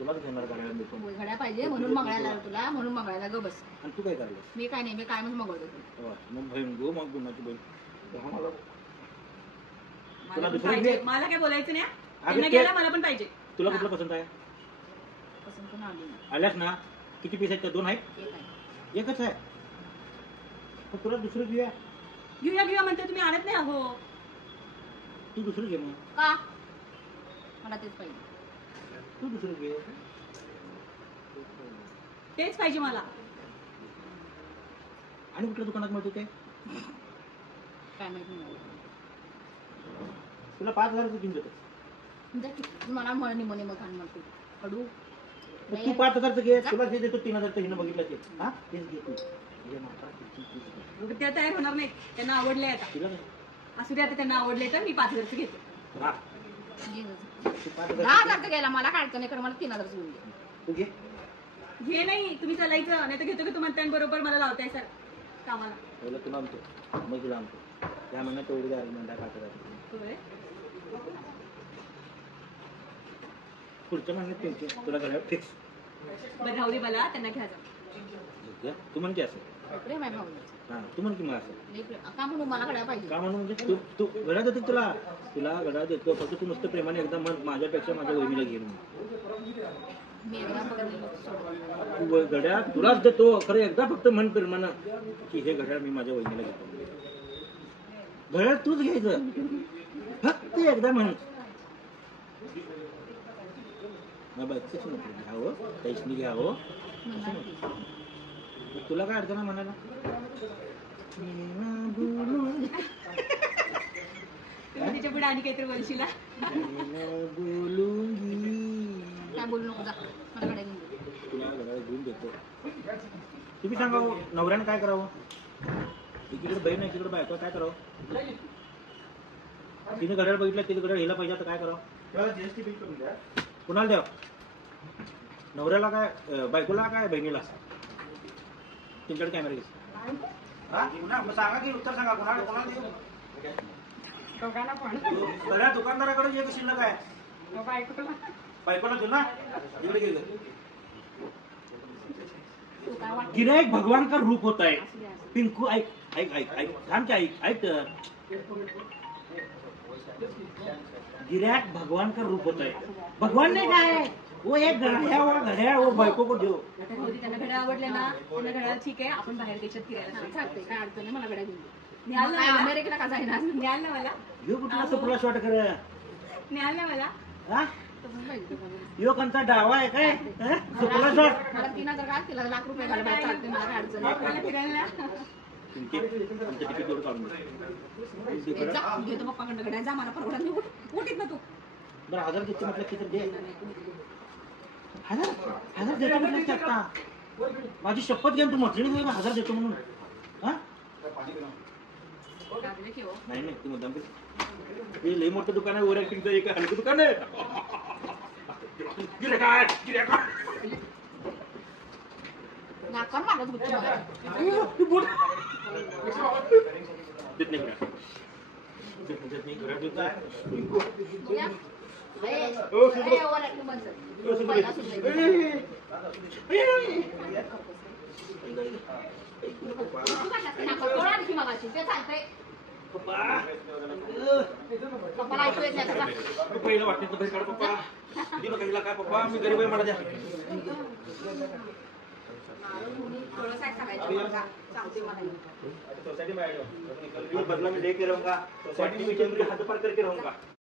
तुलाच घेणार घड्याळ मी पण. घड्या पाहिजे म्हणून मंगळायला तुला, म्हणून मंगळायला ग बस. आणि तू काय करायला? मी काय नाही, मी काय म्हणून मंगळतो. मग बहीण गो, मग गुणाची बहीण. मला काय बोलायचं नाही. अगं गेला मला पण पाहिजे. तुला कुठलं पसंत आहे? पसंत पण आली ना. आल्यास ना? किती पीस आहेत? 2 आहेत? एक आहे. एकच आहे. पण तुला दुसरं घेऊया. घेऊया म्हणते तुम्ही आणत नाही अहो. तू दुसरं घे मग. का? मला तेच पाहिजे. तू दुसरं घे. तेच पाहिजे मला. आणि कुठल्या दुकानात मिळतो ते? काय माहिती नाही. तुला 5,000 घेऊन देतो. मला निम खान म्हणतो कडू. तू 5,000 घे, तुला जे देतो 3,000 हिनं बघितलं ते. हा तेच घे तू. त्या तयार होणार नाहीत. त्यांना आवडले आता. असू दे आता, त्यांना आवडले तर मी 5,000 घेते. 10,000 घ्यायला मला काय अडचण नाही, कारण मला 3,000 घेऊन दे. तू घे. घे नाही, तुम्ही चालायचं नाही तर घेतो की म्हणताय बरोबर मला लावताय सर कामाला. पहिलं तुला आणतो, मग तुला आणतो. त्या महिन्यात तेवढी अरेंजमेंट आहे 5,000. पुढच्या महिन्यात त्यांची तुला घड्याळ फिक्स. बरं राहू दे, मला त्यांना घ्यायचं. तू म्हणते असं. प्रेम आहे भाऊ. हा तू म्हण की मग असं. का म्हणून मला घड्याळ पाहिजे. का म्हणून म्हणजे तू घड्याळ देतो तुला घड्याळ देतो, फक्त तू नुसतं प्रेमाने एकदा म्हण माझ्यापेक्षा माझ्या वहिनीला घे म्हणून. मी एकदा बघितलं तू घड्याळ तुलाच देतो, खरं एकदा फक्त म्हण प्रेमानं की हे घड्याळ मी माझ्या वहिनीला घेतो. घड्याळ तूच घ्यायचं, फक्त एकदा म्हण. बाईकच म्हटलं घ्यावं, पैसे घ्यावं. तुला काय अडचण आहे म्हणायला? तिच्या पुढे आणि काहीतरी बोलशील. काय बोलू नको, जा मला घड्याळ घेऊन दे. तुला घड्याळ घेऊन देतो. तुम्ही सांगा नवऱ्यानं काय करावं? एकीकडे बहीण एकीकडे बायको, काय करावं? तिने घड्याळ बघितलं, तिने घड्याळ हिला पाहिजे तर काय करावं? जीएसटी बिल करून द्या. कुणाला द्याव? नवऱ्याला काय, बायकोला काय, बहिणीला? तुमच्याकडे कॅमेरा घे. सांगा की उत्तर सांगा, कोणाला देऊ? सगळ्या दुकानदाराकडे जे शिल्लक आहे बायकोला देऊ ना. इकडे गेलं. गिराईक भगवान का रूप होता है. पिंकू ऐक ऐक ऐक ऐक थांब की ऐक ऐक तर. गिराईक भगवान का रूप होता है. भगवान ने कहा है वो एक घड्याळ वो बायको को देऊ. त्यांना घड्याळ आवडले ना, त्यांना घड्याळ ठीक आहे, आपण बाहेर देशात फिरायला चालतंय, काय अडचण नाही, मला घड्याळ घेऊन दे. न्याल ना अमेरिकेला का जाईना. न्याल ना मला. यो कुठला सपला शॉट कर. न्याल ना मला. हा यो कोणता डावा आहे काय? सपला शॉट. मला 3,000 काय, तिला लाख रुपये घालायला चालते, मला काय अडचण नाही. मला फिरायला तिकीट तेवढं काढून जा, घेतो पप्पाकडनं घड्याळ, जा, मला परवडत नाही. उठीत ना तू. बरं 1,000 किती म्हटलं की तर दे. 1,000 देतो म्हटलं की आता. माझी शपथ घेऊन तू म्हटली नाही 1,000 देतो म्हणून. हा नाही नाही, ती मुद्दाम हे लई मोठं दुकान आहे. ओव्हर ऍक्टिंगचं एक हलकं दुकान आहे. नाकावर मारत गुच्छ मला. देत नाही घड्याळ. देत नाही घड्याळ देत नाही. बघूया. ओव्हर ऍक्टिंग बंद कर. पहिला सुद्धा नाकावर आणखी मगाशी ते चालतंय. पप्पाला ऐकू येत नाही तुला. पहिलं वाटतं तर बाहेर काढ पप्पा. दिलं का हिला काय पप्पा, मी गरीब आहे मला द्या. सोसाइटी में बदला में लेके रहूंगा. सोसाइटी में हाथ पर करके रहूंगा.